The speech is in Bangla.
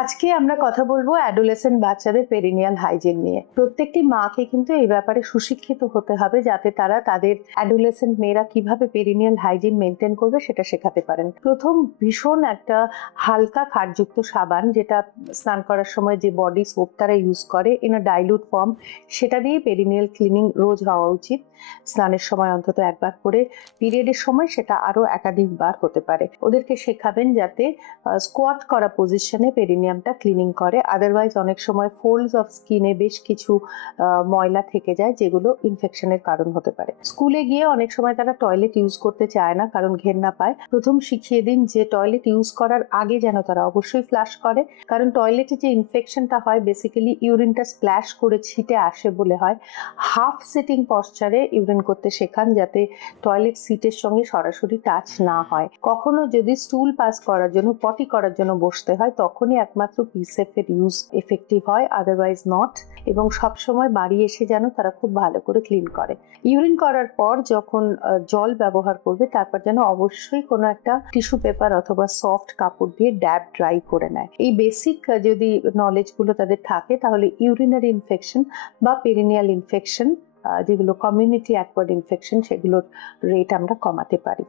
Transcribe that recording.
আজকে আমরা কথা বলবো অ্যাডোলেসেন্ট বাচ্চাদের পেরিনিয়াল হাইজিন নিয়ে। প্রত্যেকটি মাকে কিন্তু এই ব্যাপারে সুশিক্ষিত হতে হবে যাতে তারা তাদের অ্যাডোলেসেন্ট মেয়েরা কিভাবে পেরিনিয়াল হাইজিন মেনটেন করবে সেটা শেখাতে পারেন। প্রথম ভীষণ একটা হালকা ক্ষারযুক্ত সাবান, যেটা স্নান করার সময় যে বডি সোপ তারা ইউজ করে ইন আ ডাইলুট ফর্ম, সেটা দিয়ে পেরিনিয়াল ক্লিনিং রোজ হওয়া উচিত। স্নানের সময় অন্তত একবার করে, পিরিয়ডের সময় সেটা আরো একাধিকবার হতে পারে। ওদেরকে শেখাবেন যাতে স্কোয়াট করা পজিশনে পেরিনিয়ামটা ক্লিনিং করে। আদারওয়াইজ অনেক সময় ফোল্ডস অফ স্কিনে বেশ কিছু ময়লা থেকে যায়, যেগুলো ইনফেকশনের কারণ হতে পারে। স্কুলে গিয়ে অনেক সময় তারা টয়লেট ইউজ করতে চায় না, কারণ ঘেন্না পায়। প্রথম শিখিয়ে দিন যে টয়লেট ইউজ করার আগে যেন তারা অবশ্যই ফ্লাশ করে, কারণ টয়লেটে যে ইনফেকশনটা হয় বেসিক্যালি ইউরিনটা স্প্ল্যাশ করে ছিটে আসে বলে হয়। হাফ সিটিং পশ্চারে ইউরিন করতে শেখান, যাতে টয়লেট সিটের সঙ্গে সরাসরি টাচ না হয়। কখনো যদি স্টুল পাস করার জন্য, পটি করার জন্য বসতে হয়, তখনই একমাত্র পিসেফ এর ইউজ এফেক্টিভ হয়, আদারওয়াইজ নট। এবং সবসময় বাড়ি এসে যেন তারা খুব ভালো করে ক্লিন করে। ইউরিন করার পর যখন জল ব্যবহার করবে, তারপর যেন অবশ্যই কোনো একটা টিস্যু পেপার অথবা সফট কাপড় দিয়ে ড্যাব ড্রাই করে নেয়। এই বেসিক যদি নলেজ গুলো তাদের থাকে, তাহলে ইউরিনারি ইনফেকশন বা পেরিনিয়াল ইনফেকশন, যেগুলো কমিউনিটি অ্যাকোয়ার্ড ইনফেকশন, সেগুলোর রেট আমরা কমাতে পারি।